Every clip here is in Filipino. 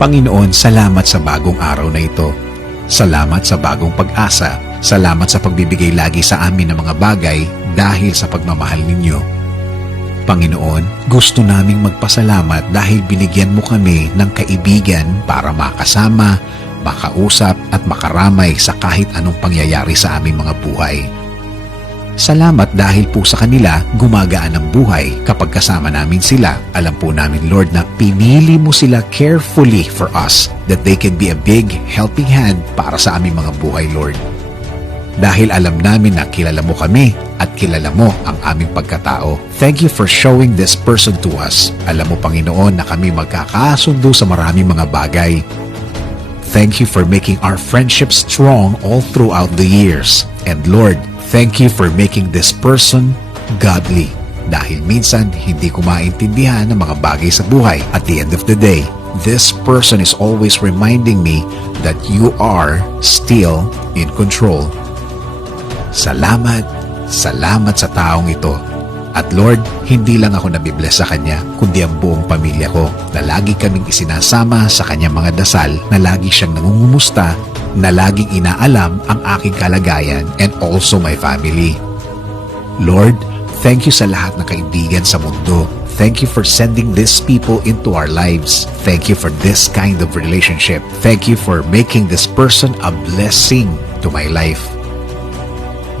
Panginoon, salamat sa bagong araw na ito. Salamat sa bagong pag-asa. Salamat sa pagbibigay lagi sa amin ng mga bagay dahil sa pagmamahal ninyo. Panginoon, gusto naming magpasalamat dahil binigyan mo kami ng kaibigan para makasama, makausap at makaramay sa kahit anong pangyayari sa aming mga buhay. Salamat dahil po sa kanila gumagaan ang buhay kapag kasama namin sila. Alam po namin, Lord, na pinili mo sila carefully for us that they can be a big helping hand para sa aming mga buhay, Lord. Dahil alam namin na kilala mo kami at kilala mo ang aming pagkatao. Thank you for showing this person to us. Alam mo, Panginoon, na kami magkakasundo sa maraming mga bagay. Thank you for making our friendship strong all throughout the years. And Lord, thank you for making this person godly. Dahil minsan, hindi ko maintindihan ang mga bagay sa buhay. At the end of the day, this person is always reminding me that you are still in control. Salamat, salamat sa taong ito. At Lord, hindi lang ako nabibless sa kanya, kundi ang buong pamilya ko na lagi kaming isinasama sa kanyang mga dasal, na lagi siyang nangungumusta, na laging inaalam ang aking kalagayan and also my family. Lord, thank you sa lahat ng kaibigan sa mundo. Thank you for sending these people into our lives. Thank you for this kind of relationship. Thank you for making this person a blessing to my life.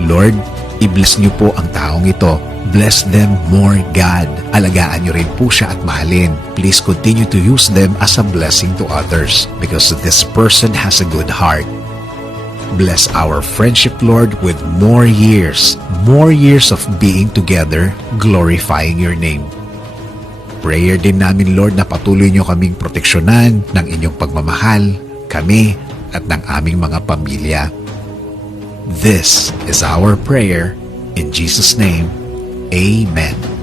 Lord, i-bless niyo po ang taong ito. Bless them more, God. Alagaan niyo rin po siya at mahalin. Please continue to use them as a blessing to others because this person has a good heart. Bless our friendship, Lord, with more years of being together, glorifying your name. Prayer din namin, Lord, na patuloy niyo kaming proteksyonan ng inyong pagmamahal, kami at ng aming mga pamilya. This is our prayer. In Jesus' name, Amen.